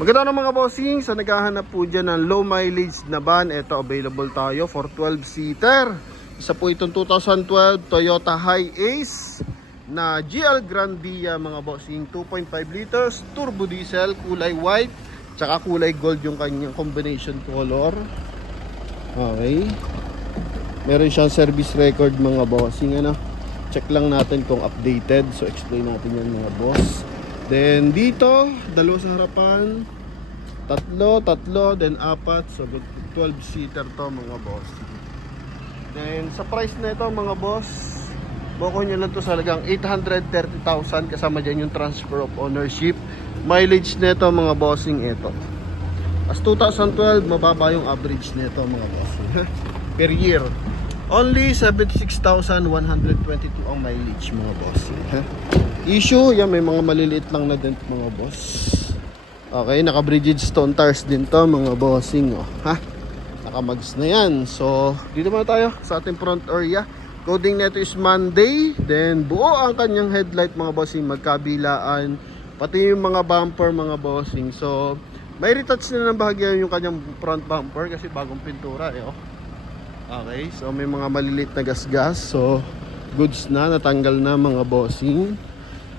Maganda na mga bossing, sa naghahanap po dyan ng low mileage na van, ito available tayo for 12-seater. Isa po itong 2012 Toyota Hiace na GL Grand Via mga bossing, 2.5 liters, turbo diesel, kulay white, tsaka kulay gold yung kanyang combination color. Okay. Meron siyang service record mga bossing, ano. Check lang natin kung updated. So explain natin yan mga boss. Then dito, dalawa sa harapan, tatlo, then apat. So 12-seater to mga boss. Then sa price na ito mga boss, boko nyo lang to sa halagang 830,000 kasama dyan yung transfer of ownership. Mileage na ito mga bossing ito. As 2012, mababa yung average na ito mga bossing per year. Only 76,122 ang mileage mga bossing. Issue, yan may mga maliliit lang na dent mga boss. Okay, naka Bridgestone tires din to mga bossing, oh. Ha? Naka-mags na yan. So, dito muna tayo sa ating front area. Coding nito is Monday. Then, buo ang kanyang headlight mga bossing, magkabilaan. Pati yung mga bumper mga bossing. So, may retouch na ng bahagya yung kanyang front bumper kasi bagong pintura, eh, oh. Okay, so may mga maliliit na gasgas. So, goods na, natanggal na mga bossing.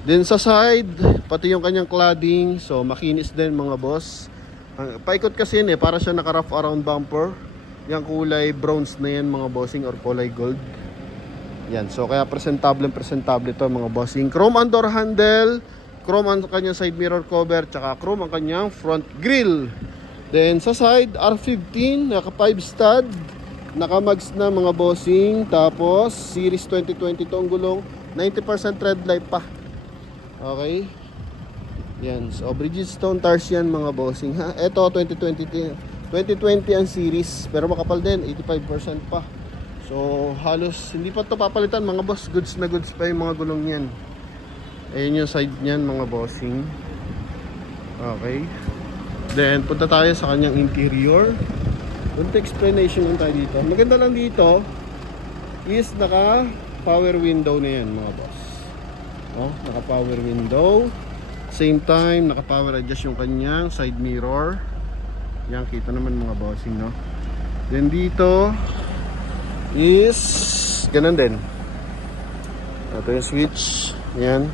Then sa side, pati yung kanyang cladding, so makinis din mga boss. Paikot kasi yun, para siya naka rough around bumper. Yung kulay bronze na yan mga bossing or kulay gold. Yan, so kaya presentable to mga bossing. Chrome ang door handle, chrome ang kanyang side mirror cover, tsaka chrome ang kanyang front grille. Then sa side, R15, naka 5 stud, naka-mags na mga bossing. Tapos series 2020 to ang gulong, 90% red light pa. Okay. Yan. So, Bridgestone tires yan mga bossing, ha. Ito, 2020 ang series. Pero makapal din, 85% pa. So, halos, hindi pa ito papalitan mga boss. Goods na goods pa yung mga gulong yan. Ayan yung side niyan mga bossing. Okay. Then, punta tayo sa kanyang interior. Kunti explanation lang tayo dito. Maganda lang dito is naka power window na yan mga boss. Oh, naka power window. Same time, naka power adjust yung kanyang side mirror. Yan, kita naman mga bossing, no? Then dito is ganun din. Ito yung switch. Yan.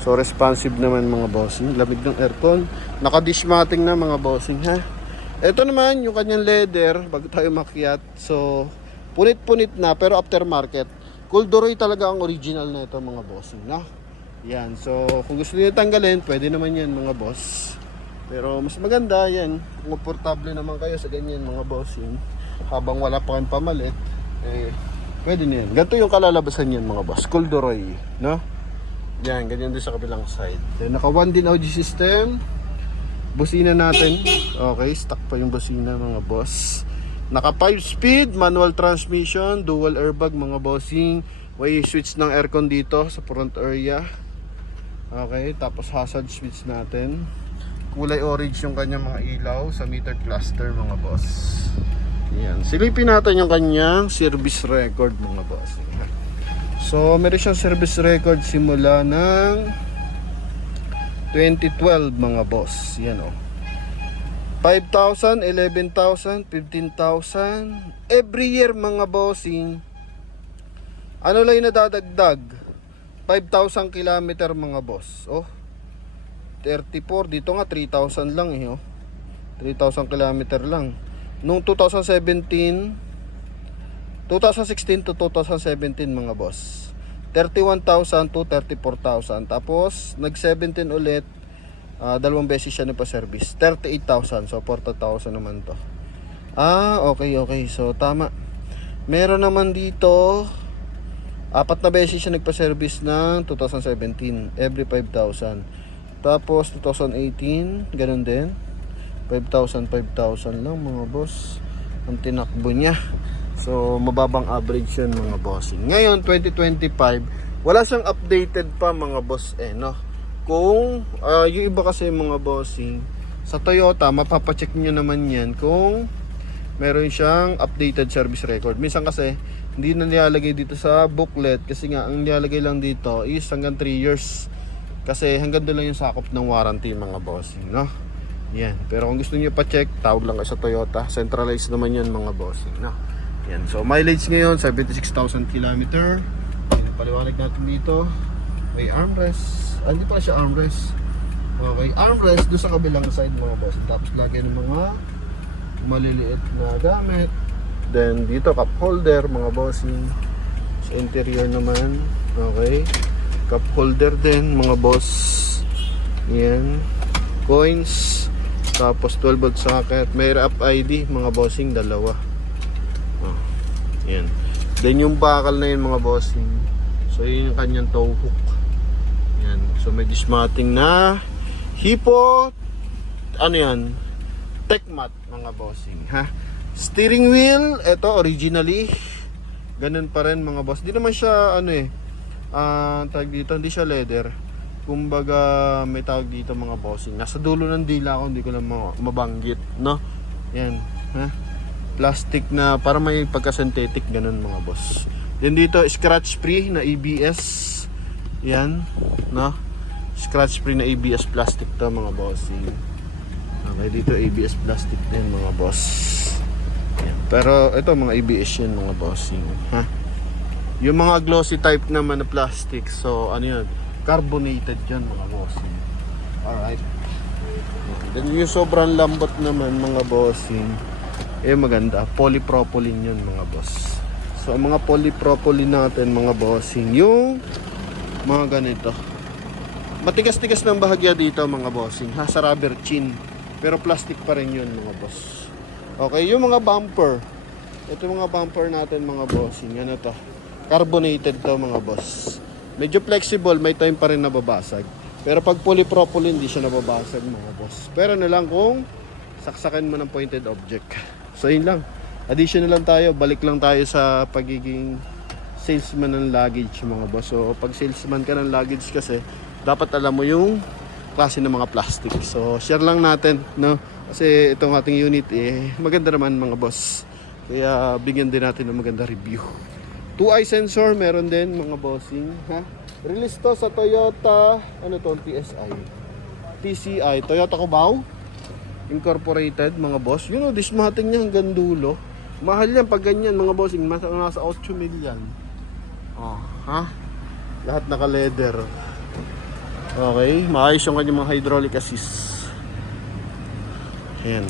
So responsive naman mga bossing. Lamig ng aircon. Naka-dishmating na mga bossing, ha. Ito naman yung kanyang leather bago tayo makyat. So punit-punit na pero aftermarket. Corduroy talaga ang original na ito mga bossing, no? Yan, so kung gusto niyo tanggalin, pwede naman yan mga boss. Pero mas maganda yan, komportable naman kayo sa ganyan mga bossing. Habang wala pa kayong pamalit, eh, pwede na yan. Ganito yung kalalabasan yan mga boss, corduroy, no? Yan, ganyan din sa kabilang side. Then naka 1 din audio system. Busina natin, okay, stock pa yung busina mga boss. Naka 5-speed, manual transmission, dual airbag mga bossing. May switch ng aircon dito sa front area. Okay, tapos hazard switch natin. Kulay orange yung kanyang mga ilaw sa meter cluster mga boss. Yan, silipin natin yung kanyang service record mga boss. So, meron siyang service record simula ng 2012 mga boss. Yan, oh. 5,000, 11,000, 15,000 every year mga bossing. Ano lang yung nadadagdag? 5,000 kilometer mga boss. Oh, 34. Dito nga 3,000 lang, eh, oh. 3,000 kilometer lang. Nung 2016 to 2017 mga boss, 31,000 to 34,000. Tapos nag-17 ulit, dalawang beses siya nagpa-service, 38,000. So 40,000 naman to. Okay. So tama. Meron naman dito 4 na beses siya nagpa-service ng 2017, every 5,000. Tapos 2018, ganun din. 5,000 lang mga boss. Ang tinakbo niya. So, mababang average yun mga bossing. Ngayon, 2025, wala siyang updated pa mga boss, eh, no? Kung, yung iba kasi mga bossing, sa Toyota, mapapacheck nyo naman yan kung meron siyang updated service record. Minsan kasi, hindi na nilalagay dito sa booklet kasi nga ang nilalagay lang dito is hanggang 3 years kasi hanggang doon lang yung sakop ng warranty mga bossing, no? Yan. Pero kung gusto niyo pa-check, tawag lang kayo sa Toyota. Centralized naman yan mga bossing. No? Yan. So mileage ngayon, 76,000 km. Paliwanag natin dito. May armrest. Hindi pa siya armrest. Okay. Armrest doon sa kabilang side mga bossing. Tapos lagi ng mga maliliit na gamit. Then dito cup holder mga bossing. Sa interior naman. Okay. Cup holder din mga boss. Yan. Coins. Tapos 12 volt socket. May RAP ID mga bossing, dalawa. Oh, yan. Then yung bakal na yun mga bossing. So yun yung kanyang tow hook. Yan. So may dismating na Hippo. Ano yan? Tecmat mga bossing. Ha? Steering wheel. Ito originally. Ganun pa rin mga boss. Di naman siya ano tawag dito. Hindi siya leather. Kumbaga may tawag dito mga bossing. Nasa dulo ng dila ako, hindi ko lang mabanggit, no? Yan, ha? Plastic na para may pagka-synthetic ganun mga boss. Then dito scratch free na ABS. Yan, no? Scratch free na ABS plastic to mga bossing. Okay, dito ABS plastic din mga boss. Yan. Pero ito mga ABS yan mga bossing, ha? Yung mga glossy type naman na plastic, so ano yun? Carbonated dyan mga bossing. Alright. Then yung sobrang lambot naman mga bossing, maganda. Polypropylene yun mga boss. So ang mga polypropylene natin mga bossing, yung mga ganito. Matigas-tigas ng bahagya dito mga bossing. Ha, sa rubber chin. Pero plastic pa rin yun mga boss. Okay, yung mga bumper. Ito mga bumper natin mga bossing. Ano to? Carbonated to mga boss. Medyo flexible, may time pa rin nababasag. Pero pag polypropylene, hindi siya nababasag mga boss. Pero na lang kung saksakan mo ng pointed object. So yun lang. Additional lang tayo, balik lang tayo sa pagiging salesman ng luggage mga boss. So pag salesman ka ng luggage kasi, dapat alam mo yung klase ng mga plastic. So share lang natin, no? Kasi itong ating unit maganda naman mga boss. Kaya bigyan din natin ng maganda review. 2-eye sensor meron din mga bossing, ha? Release to sa Toyota, ano to, TCI, Toyota Cubao Incorporated mga boss. You know, dismating niya hanggang dulo. Mahal yan pag ganyan mga bossing, nasa 8 million. Oh, ha? Lahat naka leather. Okay, maayos yung kanyang mga hydraulic assist. Ayan.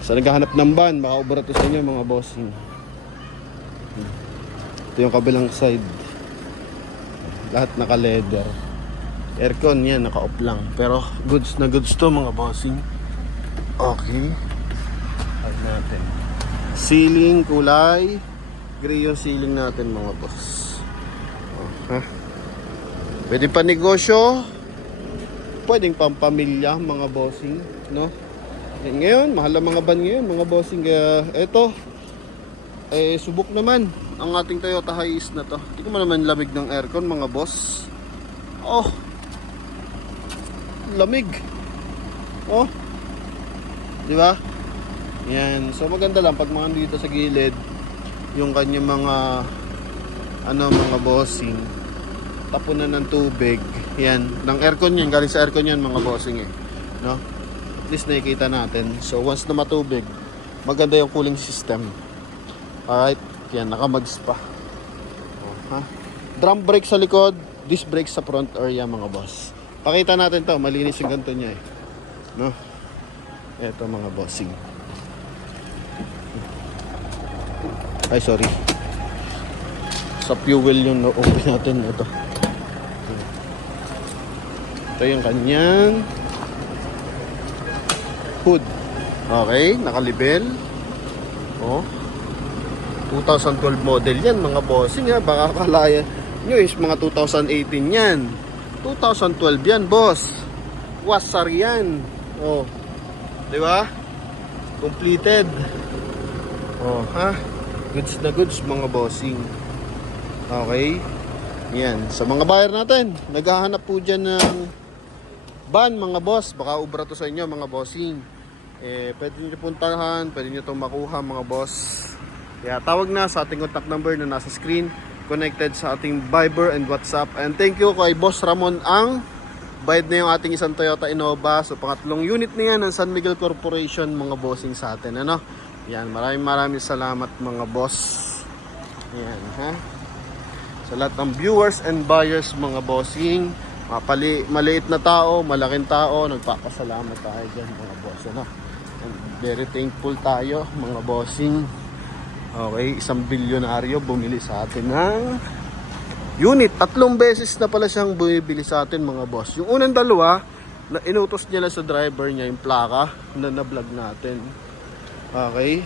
Sa naghahanap ng van, makaubra to sa inyo mga bossing. Ito yung kabilang side. Lahat naka leather. Aircon yan, naka-off lang. Pero goods na goods to mga bossing. Okay. Add natin. Ceiling, kulay. Gray yung ceiling natin mga boss. Oh, pwede pa negosyo. Pwedeng pampamilya mga bossing, no? Ngayon, mahal ang mga van ngayon mga bossing. Kaya eto, subok naman ang ating Toyota Hiace na to. Hindi ko naman lamig ng aircon mga boss. Oh, lamig. Oh, di ba? Yan. So maganda lang pag mga dito sa gilid yung kanyang mga mga bossing, tapunan ng tubig. Yan, ng aircon yan, galing sa aircon yan mga bossing no? At least nakikita natin. So once na matubig, maganda yung cooling system. Alright, yan, nakamags pa. Oh, ha? Drum brake sa likod, disc brake sa front area mga boss. Pakita natin to, malinis yung ganito niya no? Eto mga bossing. Ay, sorry. Sa fuel yung na-open natin ito. Ito yung kanyang hood. Okay, nakalibel. Oh, 2012 model yan mga bossing ha. Baka kalaya nyo is mga 2018 yan. 2012 yan boss. Wasar yan. Oh, di ba? Completed. Oh, ha? Goods na goods mga bossing. Okay. Yan. Sa mga buyer natin, naghahanap po dyan ng van mga boss. Baka ubra to sa inyo mga bossing. Pwede nyo puntahan, pwede nyo itong makuha mga boss. Kaya tawag na sa ating contact number na nasa screen, connected sa ating Viber and WhatsApp. And thank you kay Boss Ramon ang Bayad na yung ating isang Toyota Innova. So pangatlong unit na yan ng San Miguel Corporation mga bossing sa atin. Ano? Yan, maraming salamat mga boss. Yan, ha? Sa lahat ng viewers and buyers mga bossing. Maliit na tao, malaking tao, nagpapasalamat tayo dyan mga boss. Ano? And very thankful tayo mga bossing. Okay, isang bilyonaryo bumili sa atin ng unit. 3 beses na pala siyang bumibili sa atin mga boss. Yung unang dalawa, na inutos niya lang sa driver niya yung plaka na na-vlog natin. Okay.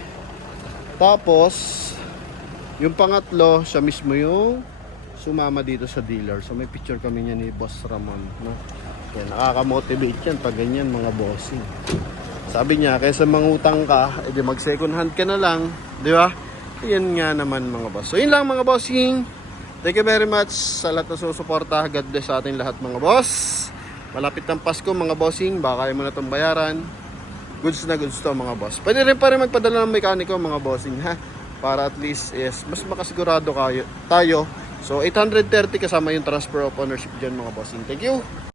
Tapos, yung pangatlo, siya mismo yung sumama dito sa dealer. So may picture kami niya ni Boss Ramon. No? Yan, nakaka-motivate yan pag ganyan mga bossing. Sabi niya, kaysa mangutang ka, edi mag second hand ka na lang. Di ba? Yan nga naman mga boss. So yun lang mga bossing. Thank you very much sa lahat na susuporta. God bless sa ating lahat mga boss. Malapit ng Pasko mga bossing. Baka kaya mo na itong bayaran. Goods na goods to mga boss. Pwede rin pa rin magpadala ng mekaniko mga bossing ha. Para at least mas makasigurado tayo. So 830 kasama yung transfer of ownership dyan mga bossing. Thank you.